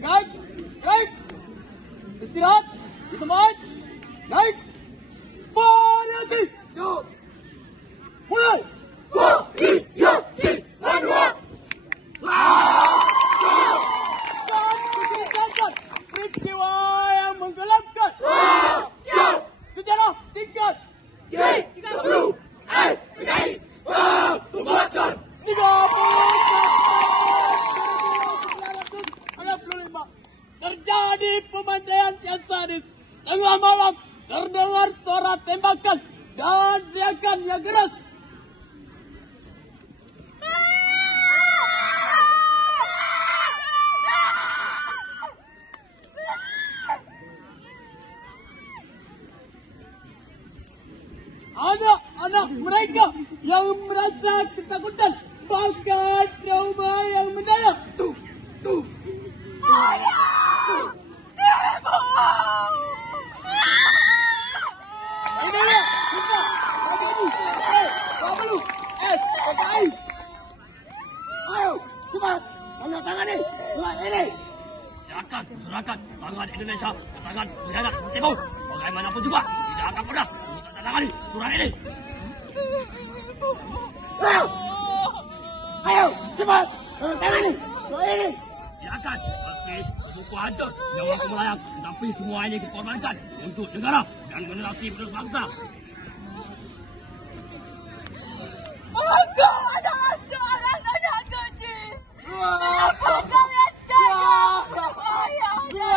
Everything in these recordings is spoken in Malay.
Naik, naik. Istirahat, di tempat. Naik. Variasi. Mulai. Variasi. Dan menceritakan peristiwa yang menggelapkan sejarah tingkat G30 SPKI tugaskan 1965 terjadi pemandaian yang sadis. Tengah malam terdengar suara tembakan dan teriakan yang keras. Anak-anak mereka yang merasa ketakutan bahkan trauma yang mendalam. Tuh. Ayah! Ibu! Ini dia, kita, bagi kamu, SPKI. Ayo, cepat, angkat tangan ini, surat ini. Serahkan tangan Indonesia ke tangan pengkhianat sepertimu. Bagaimanapun juga, tidak akan mudah untuk menandatangani surat ini. Ayo, cepat, angkat tangan ini, surat ini. Pasti buku hancur, nyawaku melayang, tetapi semua ini dikorbankan untuk negara dan generasi penerus bangsa. Aku adalah seorang anak kecil. Kenapa kalian tega ayahnya?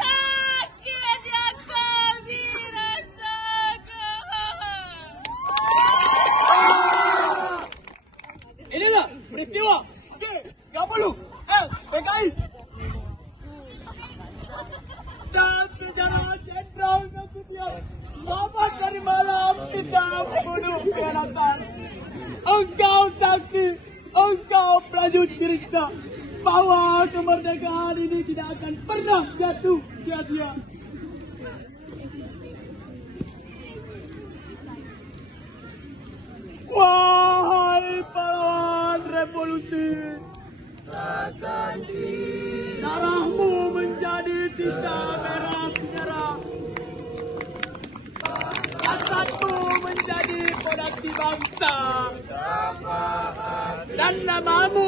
Sakit yang kami rasakan. Inilah peristiwa G30 SPKI dan sejarah Jenderal Nasution. Selamat dari malam kita bunuh pengkhianatan. Engkau saksi, engkau prajurit cerita bahwa kemerdekaan ini tidak akan pernah jatuh sia-sia. Wahai pahlawan revolusi, darahmu menjadi tinta merah sejarah. Jasadmu menjadi fondasi bangsa dan namamu